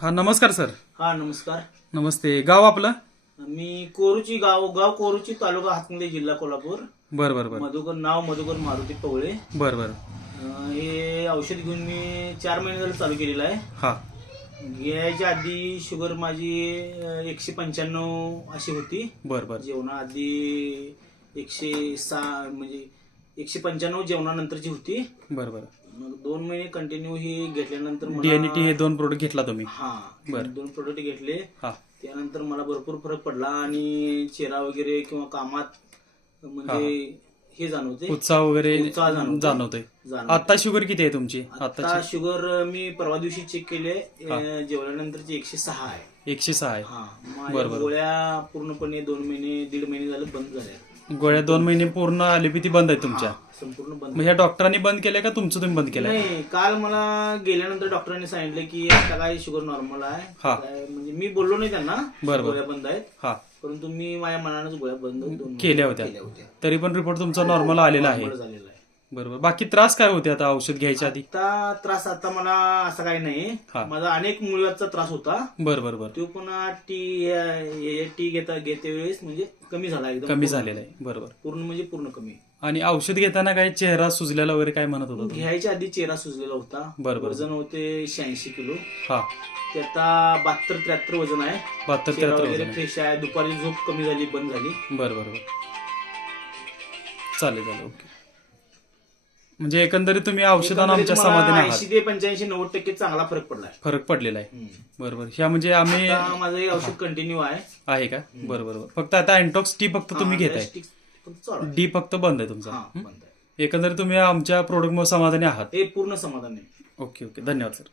हा नमस्कार सर. हा नमस्कार. नमस्ते. गाव आपलं? मी कोरूची गाव कोरूची, तालुका हातकणंगले, जिल्हा कोल्हापूर. बर बर बर मधुकर मारुती पवळे. बर बर. हे औषध घेऊन मी 4 महिने झाले चालू केलेलं आहे. हा घ्यायच्या आधी शुगर माझी 195 अशी होती. बर बर जेवणाआधी 106, म्हणजे 195 जेवणानंतरची होती. बर बर. मग 2 महिने कंटिन्यू ही घेतल्यानंतर डीएनटी हे 2 प्रोडक्ट घेतला तुम्ही? हा, बरं. 2 प्रोडक्ट घेतले. हा त्यानंतर मला भरपूर फरक पडला आणि चेहरा वगैरे किंवा कामात म्हणजे हे जाणवते, उत्साह वगैरे उत्साह जाणवतोय. आता शुगर किती आहे तुमची? आता शुगर मी परवा दिवशी चेक केले, जेवल्यानंतरची 106 आहे. 106 आहे. हा, माझ्या गोळ्या पूर्णपणे 2 महिने 1.5 महिने झाले बंद झाल्या. गोळ्या 2 महिने पूर्ण ॲलोपॅथी बंद आहे तुमच्या? संपूर्ण बंद. मग ह्या डॉक्टरांनी बंद केलंय का तुमचं तुम्ही बंद केलंय? नाही, काल मला गेल्यानंतर डॉक्टरांनी सांगितलं की आता काय शुगर नॉर्मल आहे. म्हणजे मी बोललो नाही त्यांना गोळ्या बंद आहेत, हा, परंतु मी माझ्या मनानच गोळ्या बंद केल्या होत्या. तरी पण रिपोर्ट तुमचा नॉर्मल आलेला आहे. झालेला आहे. बरोबर. बाकी त्रास काय होते आता औषध घ्यायच्या आधी? त्रास आता मला असं काही नाही. माझा अनेक मुळव्याधचा त्रास होता. बर बर बर. तो पुन्हा टी घेते वेळेस म्हणजे कमी झाला, एकदम कमी झालेला आहे. बरोबर. पूर्ण म्हणजे पूर्ण कमी. आणि औषध घेताना काही चेहरा सुजलेला वगैरे काय म्हणत होता? घ्यायच्या आधी चेहरा सुजलेला होता. बरोबर. वजन होते 86 किलो. हा, ते आता 72-73 वजन आहे. 72-73 वजन. फ्रेश आहे. दुपारी झोप कमी झाली, बंद झाली. बरं बरं बरं. चालेल चालेल. ओके. म्हणजे एकंदरीत तुम्ही औषधानं आमच्या समाधानी आहात? 80 ते 85-90% चांगला फरक पडलाय. फरक पडलेला आहे. बरोबर. ह्या म्हणजे आम्ही माझं हे औषध कंटिन्यू आहे का? बरं बरोबर. फक्त आता अँटॉक्स टी फक्त तुम्ही घेताय, डी फक्त बंद आहे तुमचा. एकंदरीत तुम्ही आमच्या प्रोडक्टमुळे समाधानी आहात? हे पूर्ण समाधान आहे. Okay okay. धन्यवाद सर.